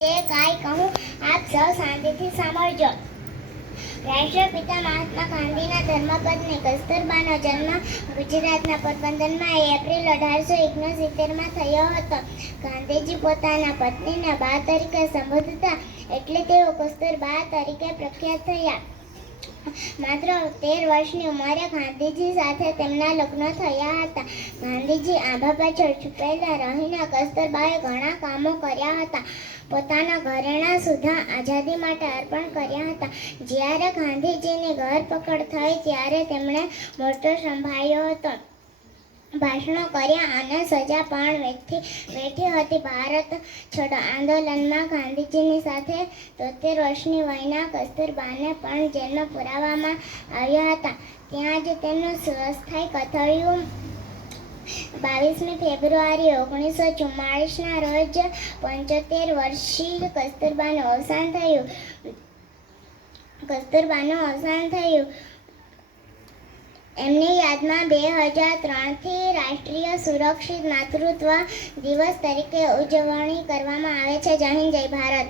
કાંઈ કહું, આપ સૌ શાંતિથી સાંભળજો. રાષ્ટ્રપિતા મહાત્મા ગાંધીના ધર્મપત્ની કસ્તુરબાનો જન્મ ગુજરાતના પોરબંદરમાં એપ્રિલ 1871માં થયો હતો. ગાંધીજી પોતાના પત્નીને બા તરીકે સંબોધતા એટલે તેઓ કસ્તુરબા તરીકે પ્રખ્યાત થયા. માત્ર 13 વર્ષની ઉંમરે ગાંધીજી સાથે તેમના લગ્ન થયા હતા. ગાંધીજી આંબા પાછળ છુપાયેલા રહીને કસ્તુરબાએ ઘણા કામો કર્યા હતા. પોતાના ઘરેણાં સુદ્ધા આઝાદી માટે અર્પણ કર્યા હતા. જ્યારે ગાંધીજીની ધરપકડ થઈ ત્યારે તેમણે મોરચો સંભાળ્યો હતો, ભાષણો કર્યા અને સજા પણ વેઠી હતી. ભારત છોડો આંદોલનમાં ગાંધીજીની સાથે 73 વર્ષની વયના કસ્તુરબાને પણ જેલમાં પુરાવવામાં આવ્યા હતા. ત્યાં જ તેમનું અસ્થાયી કથળિયું 22મી ફેબ્રુઆરી 1944ના રોજ 75 વર્ષીય કસ્તુરબાનું અવસાન થયું. એમની યાદમાં 2003થી રાષ્ટ્રીય સુરક્ષિત માતૃત્વ દિવસ તરીકે ઉજવણી કરવામાં આવે છે. જય હિન્દ, જય ભારત.